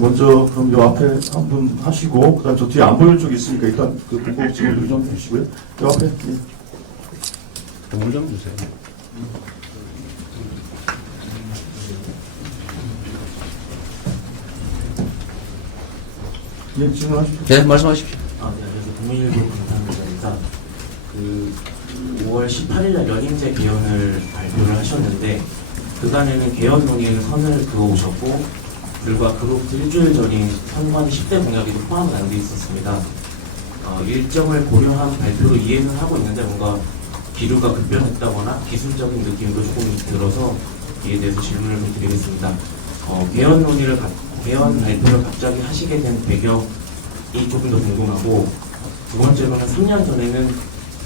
먼저 그럼 요 앞에 한 분 하시고 그다음 저 뒤에 안 보이는 쪽이 있으니까 일단 그 보고 질문 좀 해주시고요. 요 앞에 물 좀 주세요. 예, 질문하십시오. 네, 말씀하십시오. 네, 그래서 국민일보 감사합니다. 그 5월 18일 날 연임제 개헌을 발표를 하셨는데 그간에는 개헌 논의를 선을 그어오셨고 불과 그로부터 일주일 전인 선관 10대 공약에도 포함은 안 돼 있었습니다. 일정을 고려한 발표로 이해는 하고 있는데 뭔가 기류가 급변했다거나 기술적인 느낌도 조금 들어서 이에 대해서 질문을 좀 드리겠습니다. 개헌 발표를 갑자기 하시게 된 배경이 조금 더 궁금하고 두 번째로는 3년 전에는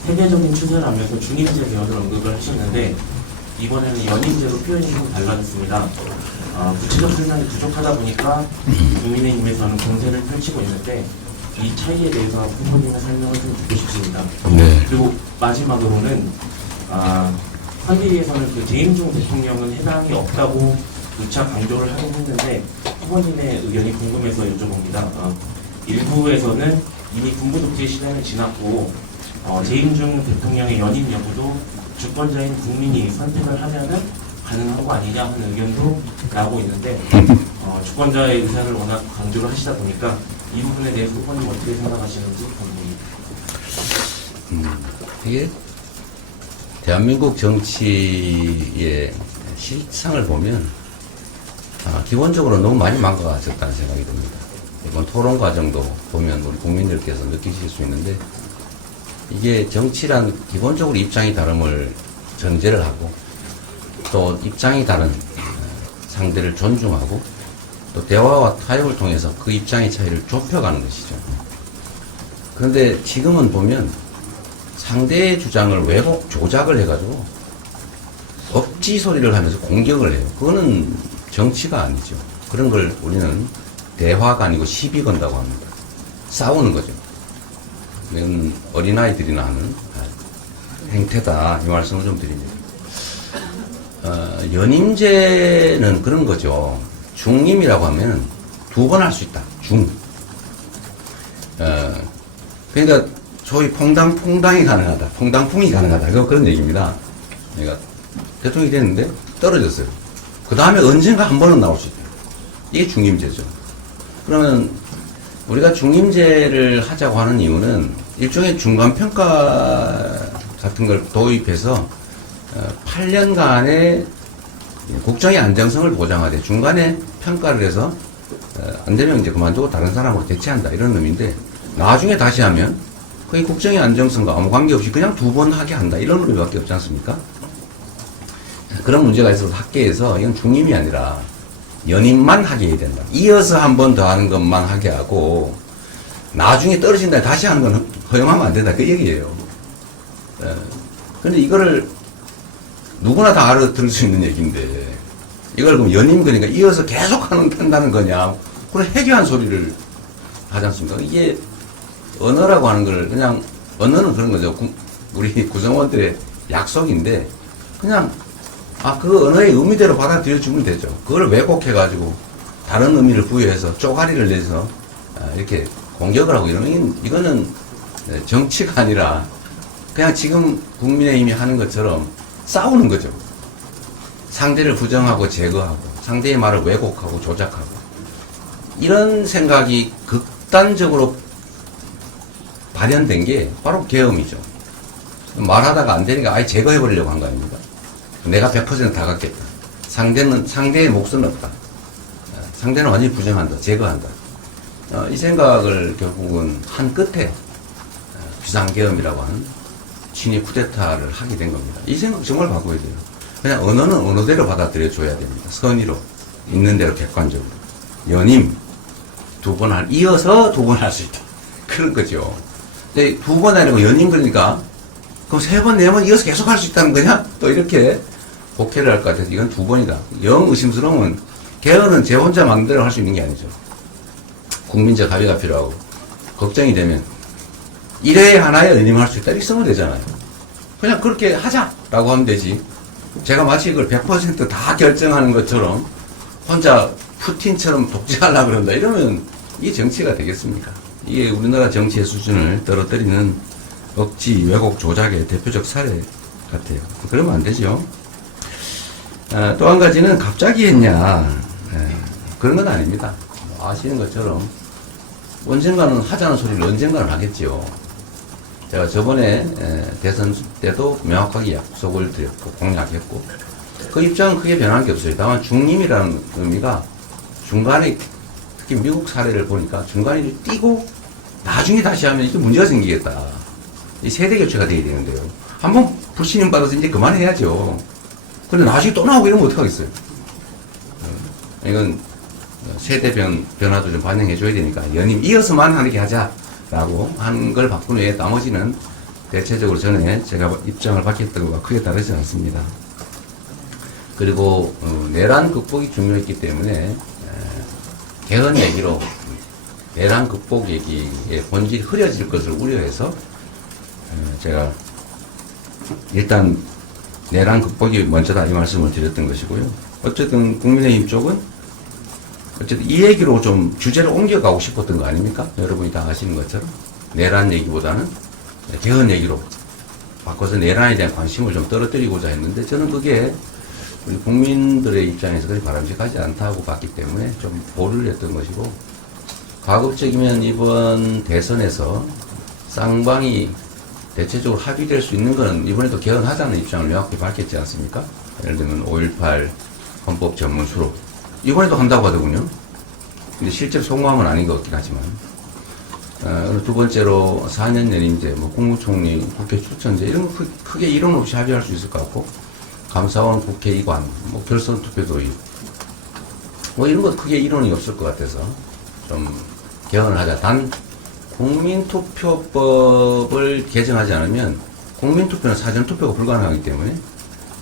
세계적인 추세를 하면서 중임제 개헌을 언급을 하셨는데 이번에는 연임제로 표현이 좀 달라졌습니다. 구체적 설명이 부족하다 보니까 국민의힘에서는 공세를 펼치고 있는데 이 차이에 대해서 후보님의 설명을 좀 듣고 싶습니다. 네. 그리고 마지막으로는 헌기리에서는 그 재임중 대통령은 해당이 없다고 누차 강조를 하긴 했는데 후보님의 의견이 궁금해서 여쭤봅니다. 일부에서는 이미 군부 독재 시대는 지났고 재임중 대통령의 연임 여부도 주권자인 국민이 선택을 하면은 가능한 거 아니냐 하는 의견도 나오고 있는데 주권자의 의사를 워낙 강조를 하시다 보니까 이 부분에 대해서 후보님 어떻게 생각하시는지 궁금합니다. 이게 대한민국 정치의 실상을 보면 기본적으로 너무 많이 망가졌다는 생각이 듭니다. 이번 토론 과정도 보면 우리 국민들께서 느끼실 수 있는데 이게 정치란 기본적으로 입장이 다름을 전제를 하고 또 입장이 다른 상대를 존중하고 또 대화와 타협을 통해서 그 입장의 차이를 좁혀가는 것이죠. 그런데 지금은 보면 상대의 주장을 왜곡 조작을 해가지고 억지 소리를 하면서 공격을 해요. 그거는 정치가 아니죠. 그런 걸 우리는 대화가 아니고 시비 건다고 합니다. 싸우는 거죠. 이건 어린아이들이나 하는 행태다. 이 말씀을 좀 드립니다. 연임제는 그런 거죠. 중임이라고 하면 두 번 할 수 있다. 그러니까 소위 퐁당퐁당이 가능하다. 퐁당풍이 가능하다. 그런 얘기입니다. 그러니까 대통령이 됐는데 떨어졌어요. 그 다음에 언젠가 한 번은 나올 수 있다. 이게 중임제죠. 그러면 우리가 중임제를 하자고 하는 이유는 일종의 중간평가 같은 걸 도입해서 8년간의 국정의 안정성을 보장하되 중간에 평가를 해서 안 되면 이제 그만두고 다른 사람으로 대체한다 이런 의미인데 나중에 다시 하면 거의 국정의 안정성과 아무 관계없이 그냥 두 번 하게 한다 이런 의미밖에 없지 않습니까? 그런 문제가 있어서 학계에서 이건 중임이 아니라 연임만 하게 해야 된다. 이어서 한 번 더 하는 것만 하게 하고 나중에 떨어진다 다시 하는 건 허용하면 안 된다 그 얘기예요. 근데 이거를 누구나 다 알아들을 수 있는 얘기인데 이걸 그럼 연임 그러니까 이어서 계속 한다는 거냐 그런 해괴한 소리를 하지 않습니까? 이게 언어라고 하는 걸 그냥 언어는 그런 거죠. 우리 구성원들의 약속인데 그냥 그 언어의 의미대로 받아들여주면 되죠. 그걸 왜곡해가지고 다른 의미를 부여해서 쪼가리를 내서 이렇게 공격을 하고 이거는 정치가 아니라 그냥 지금 국민의힘이 하는 것처럼 싸우는 거죠. 상대를 부정하고 제거하고 상대의 말을 왜곡하고 조작하고 이런 생각이 극단적으로 발현된 게 바로 계엄이죠. 말하다가 안 되니까 아예 제거해버리려고 한 거 아닙니까? 내가 100%다 갖겠다. 상대의 몫은 없다. 상대는 완전히 부정한다. 제거한다. 이 생각을 결국은 한 끝에 비상계엄이라고 하는 친위 쿠데타를 하게 된 겁니다. 이 생각 정말 바꿔야 돼요. 그냥 언어는 언어대로 받아들여줘야 됩니다. 선의로, 있는 대로 객관적으로. 연임, 이어서 두 번 할 수 있다. 그런 거죠. 근데 두 번 아니고 연임 그러니까 그럼 세 번, 네 번 이어서 계속 할 수 있다는 거냐? 또 이렇게 곡해를 할 것 같아서 이건 두 번이다. 영 의심스러우면 개헌은 제 혼자 마음대로 할 수 있는 게 아니죠. 국민적 합의가 필요하고 걱정이 되면 1회 하나에 연임할 수 있다. 이렇게 쓰면 되잖아요. 그냥 그렇게 하자라고 하면 되지. 제가 마치 이걸 100% 다 결정하는 것처럼 혼자 푸틴처럼 독재하려고 그런다. 이러면 이게 정치가 되겠습니까? 이게 우리나라 정치의 수준을 떨어뜨리는 억지, 왜곡, 조작의 대표적 사례 같아요. 그러면 안 되죠. 또 한 가지는 갑자기 했냐. 그런 건 아닙니다. 아시는 것처럼 언젠가는 하자는 소리를 언젠가는 하겠죠. 제가 저번에 대선 때도 명확하게 약속을 드렸고 공약했고 그 입장은 크게 변한 게 없어요. 다만 중림이라는 의미가 중간에 특히 미국 사례를 보니까 중간에 띄고 나중에 다시 하면 이게 문제가 생기겠다. 이 세대 교체가 돼야 되는데요. 한번 불신임 받아서 이제 그만해야죠. 근데 나중에 또 나오고 이러면 어떡하겠어요. 이건 세대 변화도 좀 반영해 줘야 되니까 연임 이어서만 하게 하자라고 한 걸 바꾼 외에 나머지는 대체적으로 전에 제가 입장을 밝혔던 것과 크게 다르지 않습니다. 그리고 내란 극복이 중요했기 때문에 개헌 얘기로 내란 극복 얘기의 본질이 흐려질 것을 우려해서 제가 일단 내란 극복이 먼저다 이 말씀을 드렸던 것이고요. 어쨌든 국민의힘 쪽은 어쨌든 이 얘기로 좀 주제를 옮겨가고 싶었던 거 아닙니까? 여러분이 다 아시는 것처럼 내란 얘기보다는 개헌 얘기로 바꿔서 내란에 대한 관심을 좀 떨어뜨리고자 했는데 저는 그게 우리 국민들의 입장에서 그리 바람직하지 않다고 봤기 때문에 좀 보류를 했던 것이고 가급적이면 이번 대선에서 쌍방이 대체적으로 합의될 수 있는 건 이번에도 개헌하자는 입장을 명확히 밝혔지 않습니까? 예를 들면 5.18 헌법 전문 수록 이번에도 한다고 하더군요. 근데 실제로 성공함은 아닌 것 같긴 하지만 두 번째로 4년 연임제, 뭐 국무총리, 국회 추천제 이런 거 크게 이론 없이 합의할 수 있을 것 같고 감사원 국회 이관, 뭐 결선 투표 도입 뭐 이런 거 크게 이론이 없을 것 같아서 좀 개헌을 하자. 단 국민투표법을 개정하지 않으면 국민투표는 사전투표가 불가능하기 때문에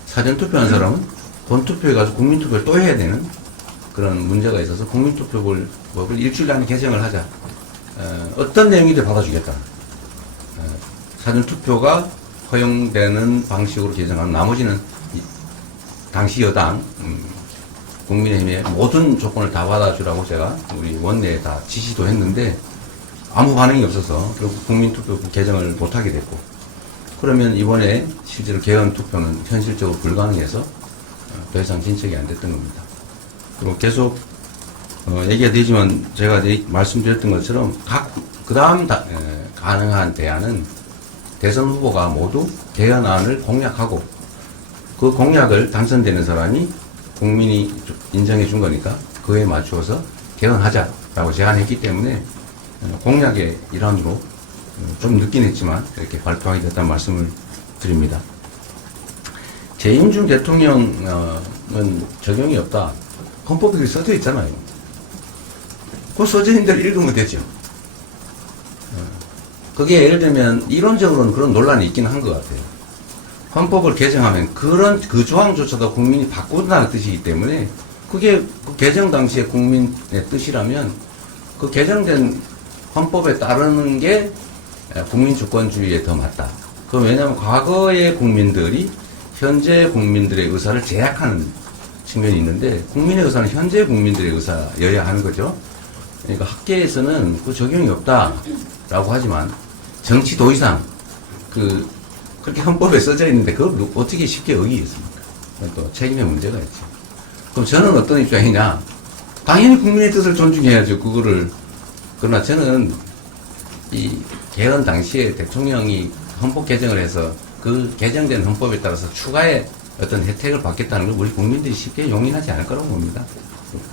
사전투표한 사람은 본투표에 가서 국민투표를 또 해야 되는 그런 문제가 있어서 국민투표법을 일주일 안에 개정을 하자. 어떤 내용이든 받아주겠다. 사전투표가 허용되는 방식으로 개정하는 나머지는 당시 여당 국민의힘의 모든 조건을 다 받아주라고 제가 우리 원내에 다 지시도 했는데 아무 반응이 없어서 결국 국민투표 개정을 못하게 됐고 그러면 이번에 실제로 개헌 투표는 현실적으로 불가능해서 더 이상 진척이 안 됐던 겁니다. 그리고 계속 얘기가 되지만 제가 말씀드렸던 것처럼 그 다음 가능한 대안은 대선 후보가 모두 개헌안을 공약하고 그 공약을 당선되는 사람이 국민이 인정해 준 거니까 그에 맞추어서 개헌하자라고 제안했기 때문에 공약의 일환으로 좀 늦긴 했지만 이렇게 발표하게 됐다는 말씀을 드립니다. 재임 중 대통령은 적용이 없다. 헌법에 써져 있잖아요. 그 써져 있는 대로 읽으면 되죠. 그게 예를 들면 이론적으로는 그런 논란이 있긴 한 것 같아요. 헌법을 개정하면 그 조항조차도 국민이 바꾼다는 뜻이기 때문에 그게 그 개정 당시에 국민의 뜻이라면 그 개정된 헌법에 따르는 게 국민 주권주의에 더 맞다. 그건 왜냐하면 과거의 국민들이 현재 국민들의 의사를 제약하는 측면이 있는데 국민의 의사는 현재 국민들의 의사여야 하는 거죠. 그러니까 학계에서는 그 적용이 없다라고 하지만 정치 도의상 그렇게 헌법에 써져 있는데 그걸 어떻게 쉽게 어기겠습니까? 또 책임의 문제가 있죠. 그럼 저는 어떤 입장이냐? 당연히 국민의 뜻을 존중해야죠. 그러나 저는 이 개헌 당시에 대통령이 헌법 개정을 해서 그 개정된 헌법에 따라서 추가의 어떤 혜택을 받겠다는 걸 우리 국민들이 쉽게 용인하지 않을 거라고 봅니다.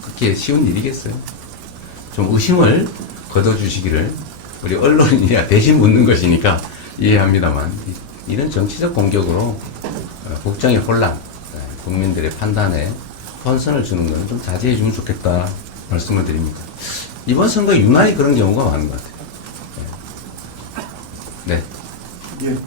그렇게 쉬운 일이겠어요? 좀 의심을 거둬주시기를 우리 언론이야 대신 묻는 것이니까 이해합니다만 이런 정치적 공격으로 국정의 혼란, 국민들의 판단에 혼선을 주는 건 좀 자제해 주면 좋겠다 말씀을 드립니다. 이번 선거 유난히 그런 경우가 많은 것 같아요. 네. 예,